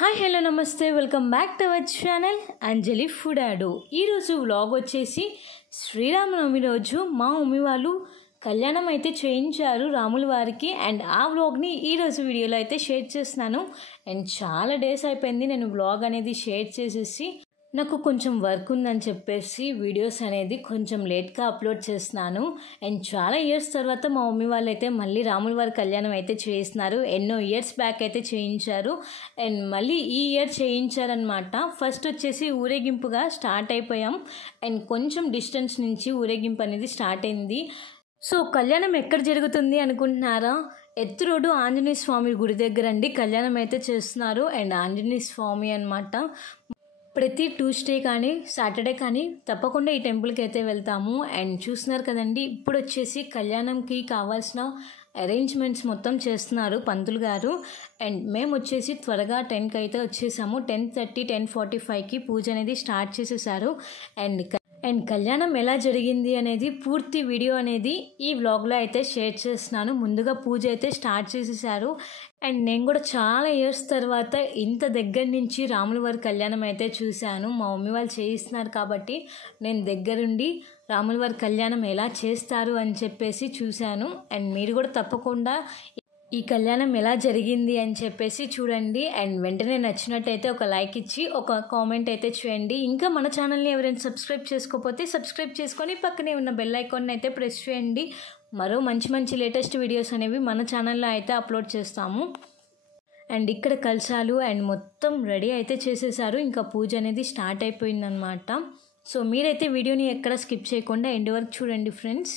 Hi hello నమస్తే welcome back to our channel Anjali food ఆడు. ఈరోజు వ్లాగ్ వచ్చేసి శ్రీరామనవమి రోజు మా మమ్మీ వాళ్ళు కళ్యాణం అయితే చేయించారు రాముల వారికి. అండ్ ఆ వ్లాగ్ని ఈరోజు వీడియోలో అయితే షేర్ చేస్తున్నాను. అండ్ చాలా డేస్ అయిపోయింది నేను వ్లాగ్ అనేది షేర్ చేసేసి. నాకు కొంచెం వర్క్ ఉందని చెప్పేసి వీడియోస్ అనేది కొంచెం లేట్గా అప్లోడ్ చేస్తున్నాను. అండ్ చాలా ఇయర్స్ తర్వాత మా మమ్మీ వాళ్ళు అయితే మళ్ళీ రాముల వారి కళ్యాణం అయితే చేస్తున్నారు. ఎన్నో ఇయర్స్ బ్యాక్ అయితే చేయించారు అండ్ మళ్ళీ ఈ ఇయర్ చేయించారనమాట. ఫస్ట్ వచ్చేసి ఊరేగింపుగా స్టార్ట్ అయిపోయాం అండ్ కొంచెం డిస్టెన్స్ నుంచి ఊరేగింపు అనేది స్టార్ట్ అయింది. సో కళ్యాణం ఎక్కడ జరుగుతుంది అనుకుంటున్నారా? ఎత్తు రోడ్డు ఆంజనేయ స్వామి గుడి దగ్గర అండి కళ్యాణం అయితే చేస్తున్నారు. అండ్ ఆంజనేయ స్వామి అనమాట. ప్రతి ట్యూస్డే కానీ సాటర్డే కానీ తప్పకుండా ఈ టెంపుల్కి అయితే వెళ్తాము. అండ్ చూస్తున్నారు కదండి, ఇప్పుడు వచ్చేసి కళ్యాణంకి కావాల్సిన అరేంజ్మెంట్స్ మొత్తం చేస్తున్నారు పంతులు గారు. అండ్ మేము వచ్చేసి త్వరగా 10కి అయితే వచ్చేసాము. 10:30 10:45కి పూజ అనేది స్టార్ట్ చేసేసారు. అండ్ కళ్యాణం ఎలా జరిగింది అనేది పూర్తి వీడియో అనేది ఈ వ్లాగ్లో అయితే షేర్ చేస్తున్నాను. ముందుగా పూజ అయితే స్టార్ట్ చేసేసారు. అండ్ నేను కూడా చాలా ఇయర్స్ తర్వాత ఇంత దగ్గర నుంచి రాముల వారి కళ్యాణం అయితే చూశాను. మా మమ్మీ వాళ్ళు చేయిస్తున్నారు కాబట్టి నేను దగ్గరుండి రాముల వారి కళ్యాణం ఎలా చేస్తారు అని చెప్పేసి చూశాను. అండ్ మీరు కూడా తప్పకుండా ఈ కళ్యాణం ఎలా జరిగింది అని చెప్పేసి చూడండి. అండ్ వెంటనే నచ్చినట్టయితే ఒక లైక్ ఇచ్చి ఒక కామెంట్ అయితే చేయండి. ఇంకా మన ఛానల్ని ఎవరైనా సబ్స్క్రైబ్ చేసుకోకపోతే సబ్స్క్రైబ్ చేసుకొని పక్కనే ఉన్న బెల్ ఐకాన్ని అయితే ప్రెస్ చేయండి. మరో మంచి లేటెస్ట్ వీడియోస్ అనేవి మన ఛానల్లో అయితే అప్లోడ్ చేస్తాము. అండ్ ఇక్కడ కలశాలు అండ్ మొత్తం రెడీ అయితే చేసేసారు. ఇంకా పూజ అనేది స్టార్ట్ అయిపోయిందనమాట. సో మీరైతే వీడియోని ఎక్కడ స్కిప్ చేయకుండా ఎండ్ వరకు చూడండి ఫ్రెండ్స్.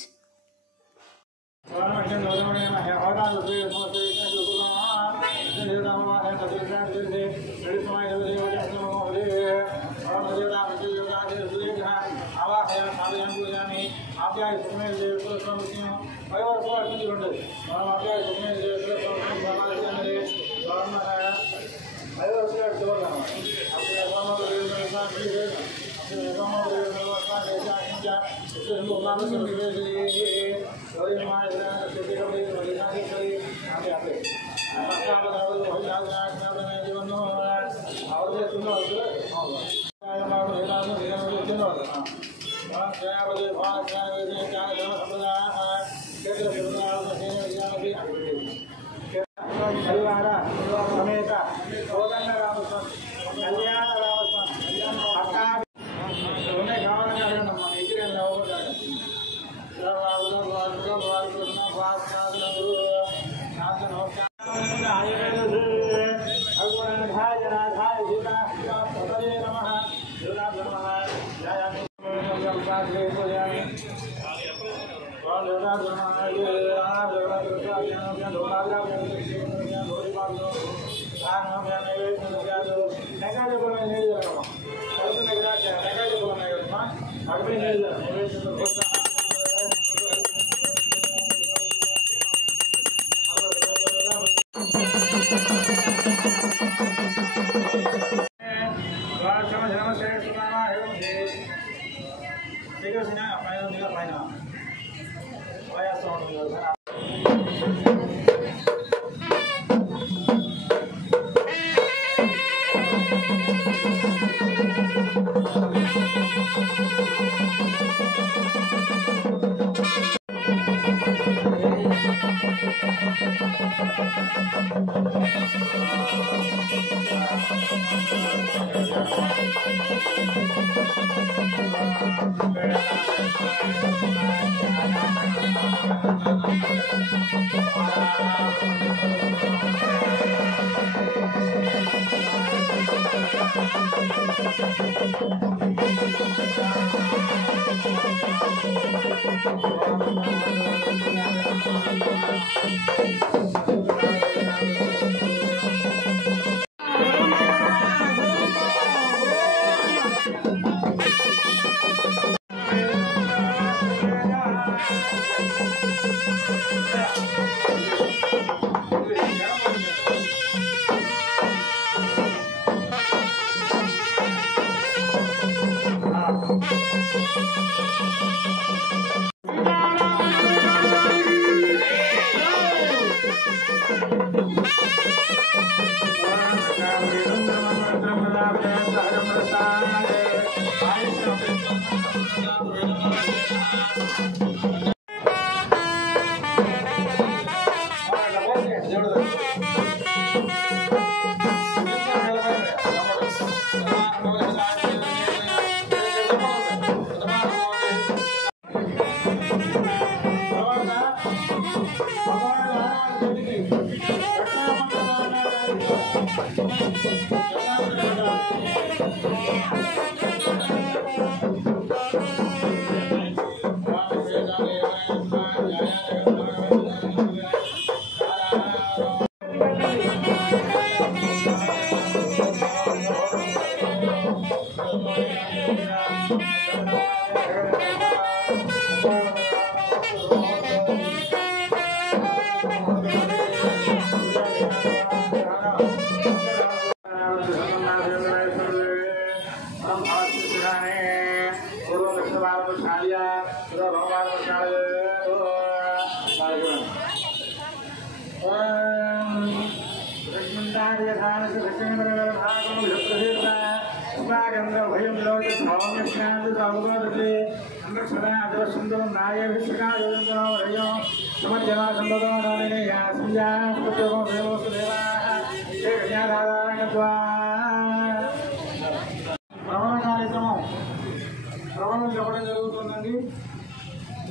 ప్రవణం చెప్పడం జరుగుతుందండి.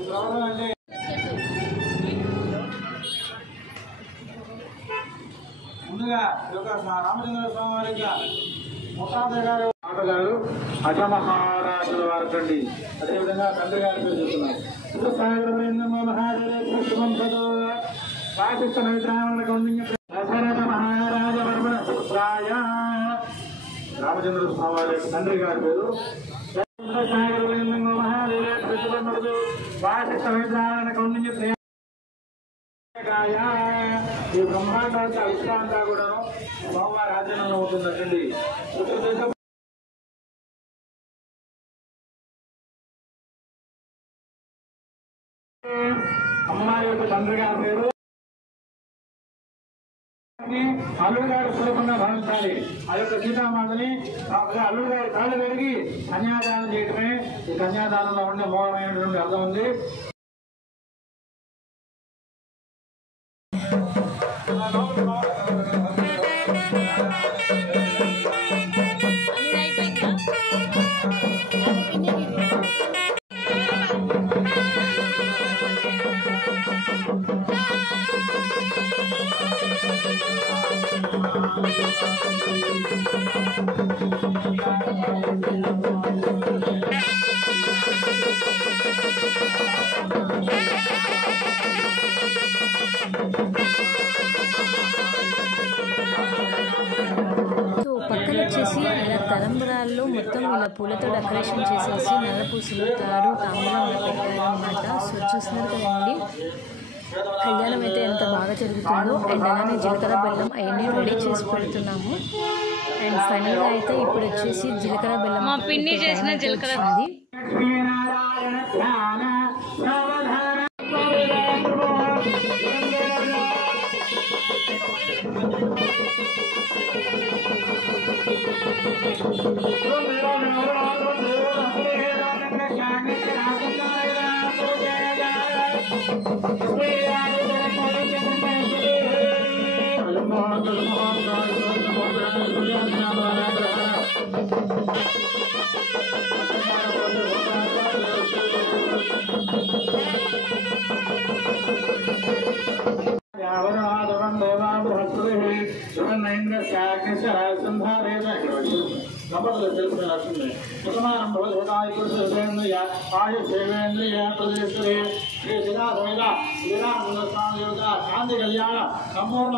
ప్రవణం అంటే ముందుగా రామచంద్ర స్వామి వారి ముఖాత గారు ఆటగారు అజమహారాజుల వారు కండి. అదేవిధంగా తండ్రి గారి పేరు చెప్తున్నారు. రామచంద్ర స్వామి వారి తండ్రి గారి పేరు ఈ బ్రహ్మాండానికి అవిశ్రాంతా కూడా స్వామివారి ఆచరణలో ఉంటుందండి. అమ్మాయి యొక్క తండ్రి గారి పేరు అల్లుడు గారు సులభంగా భావించాలి. ఆ యొక్క సీతామాతని అల్లుడు గారి కాళ్ళు పెరిగి కన్యాదానం చేయటమే ఈ కన్యాదానంలో ఉండే మూలమైనటువంటి అర్థం ఉంది. పక్కన వచ్చేసి ఇలా తలంబరాల్లో మొత్తం ఇలా పూలతో డెకరేషన్ చేసేసి నల్ల పూసలు తాడు తాంబూలం పెట్టారనమాట. సో చూస్తున్నారు కదండి, కళ్యాణం అయితే ఎంత బాగా జరుగుతుందో. అండ్ అలానే జీలకర్ర బెల్లం అవన్నీ రెడీ చేసి పెడుతున్నాము. అండ్ ఫైనల్గా అయితే ఇప్పుడు వచ్చేసి జీలకర్ర బెల్లం మా పిన్ని చేసిన జీలకర్ర శాంతి కళ్యాణ సంపూర్ణ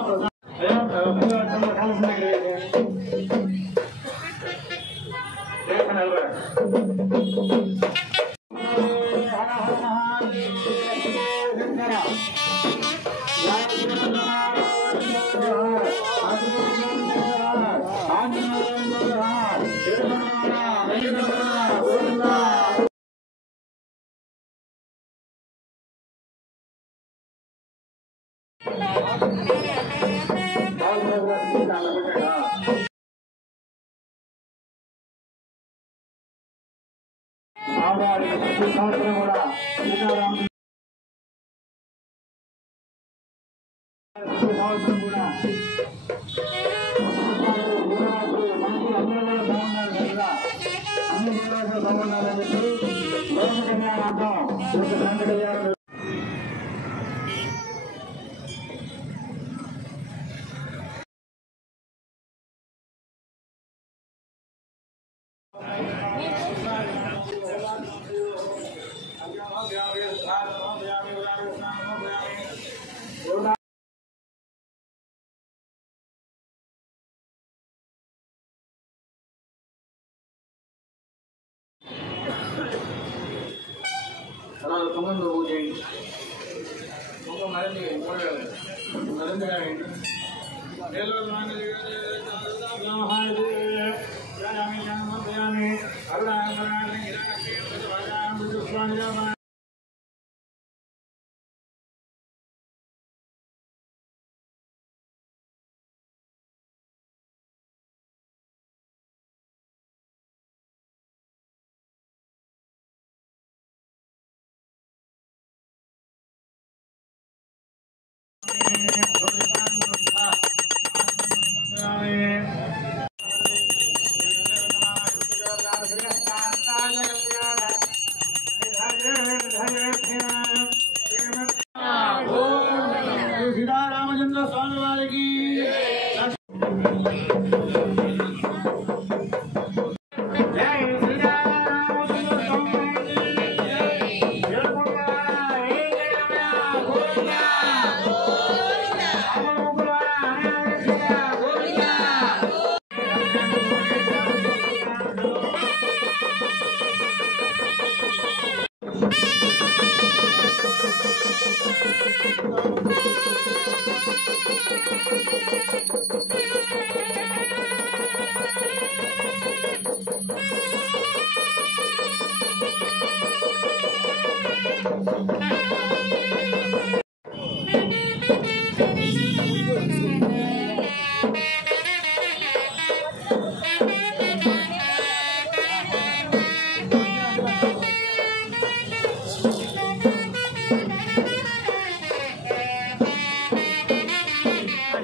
ఆడవారికి ప్రతి సంవత్సరం కూడా సీతారాముడు ప్రతి సంవత్సరం కూడా మంచి అందరూ కూడా బాగున్నారు కదా, అన్ని జిల్లాలో బాగున్నారని చెప్పి లోక కళ్యాణార్థం వెంకటయ్య తొమ్మిది పూజ సీతారామచంద్ర స్వామి వారికి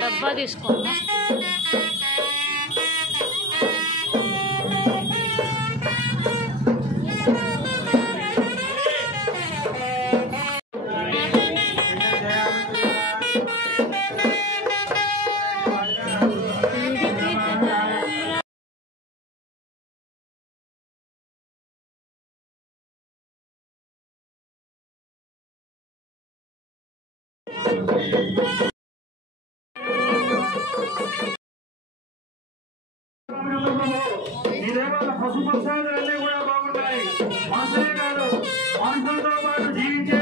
డబ్బా తీసుకోండి. మీరేమో పశుపక్షాలు అన్నీ కూడా బాగుంటాయి. మనుషులే కాదు, మనుషులతో పాటు జీవించే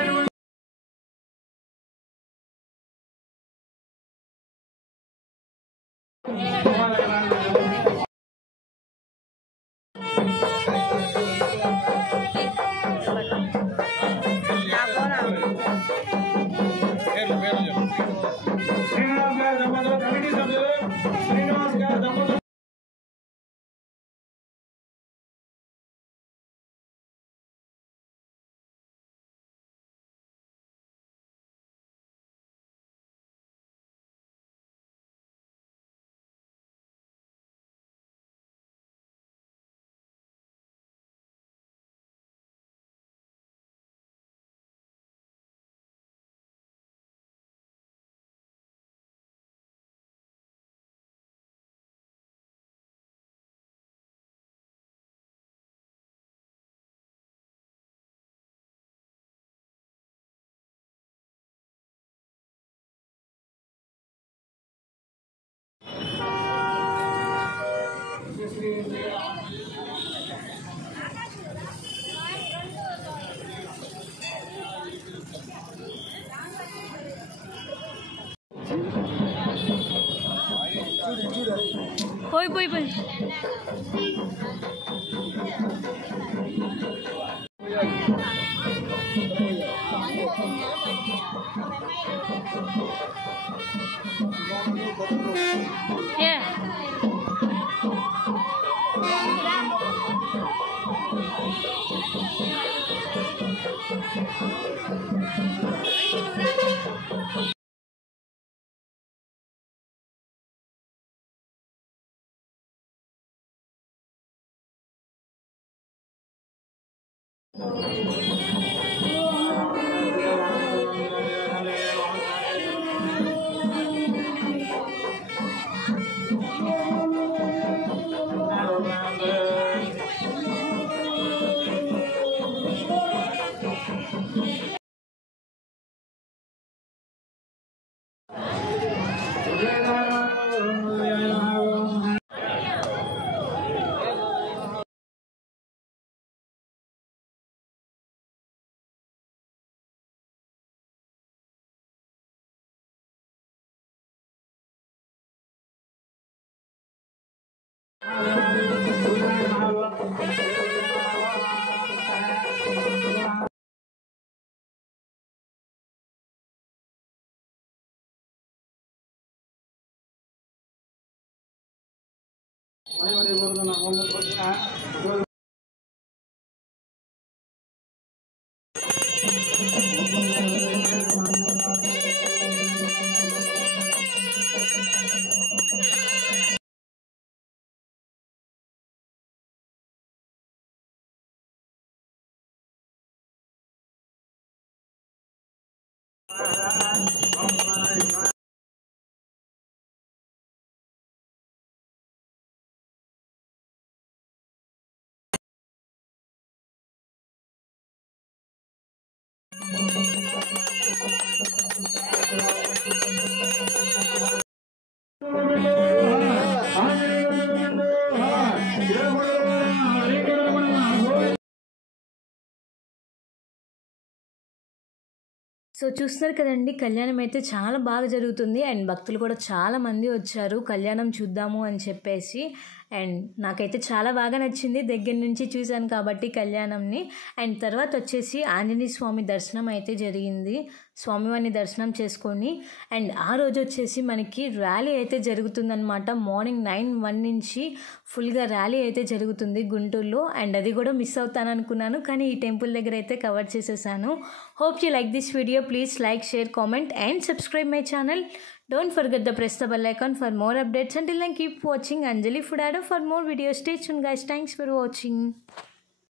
శ్రీనివాస్ గారి దంపతులు, కమిటీ సభ్యులు శ్రీనివాస్ గారి దంపతులు పోయి పోయి పోయి Yeah. సో చూస్తున్నారు కదండి, కళ్యాణం అయితే చాలా బాగా జరుగుతుంది అండ్ భక్తులు కూడా చాలా మంది వచ్చారు కళ్యాణం చూద్దాము అని చెప్పేసి. అండ్ నాకైతే చాలా బాగా నచ్చింది, దగ్గర నుంచి చూశాను కాబట్టి కళ్యాణంని. అండ్ తర్వాత వచ్చేసి ఆంజనేయ స్వామి దర్శనం అయితే జరిగింది, స్వామివారిని దర్శనం చేసుకొని. అండ్ ఆ రోజు వచ్చేసి మనకి ర్యాలీ అయితే జరుగుతుందన్నమాట. మార్నింగ్ 9 నుంచి ఫుల్గా ర్యాలీ అయితే జరుగుతుంది గుంటూరులో. అండ్ అది కూడా మిస్ అవుతాను అనుకున్నాను, కానీ ఈ టెంపుల్ దగ్గర అయితే కవర్ చేసేసాను. Hope you like this video. Please like, share, comment and subscribe my channel. Don't forget to press the bell icon for more updates. Until then, keep watching Anjali Foodado for more videos. Stay tuned guys. Thanks for watching.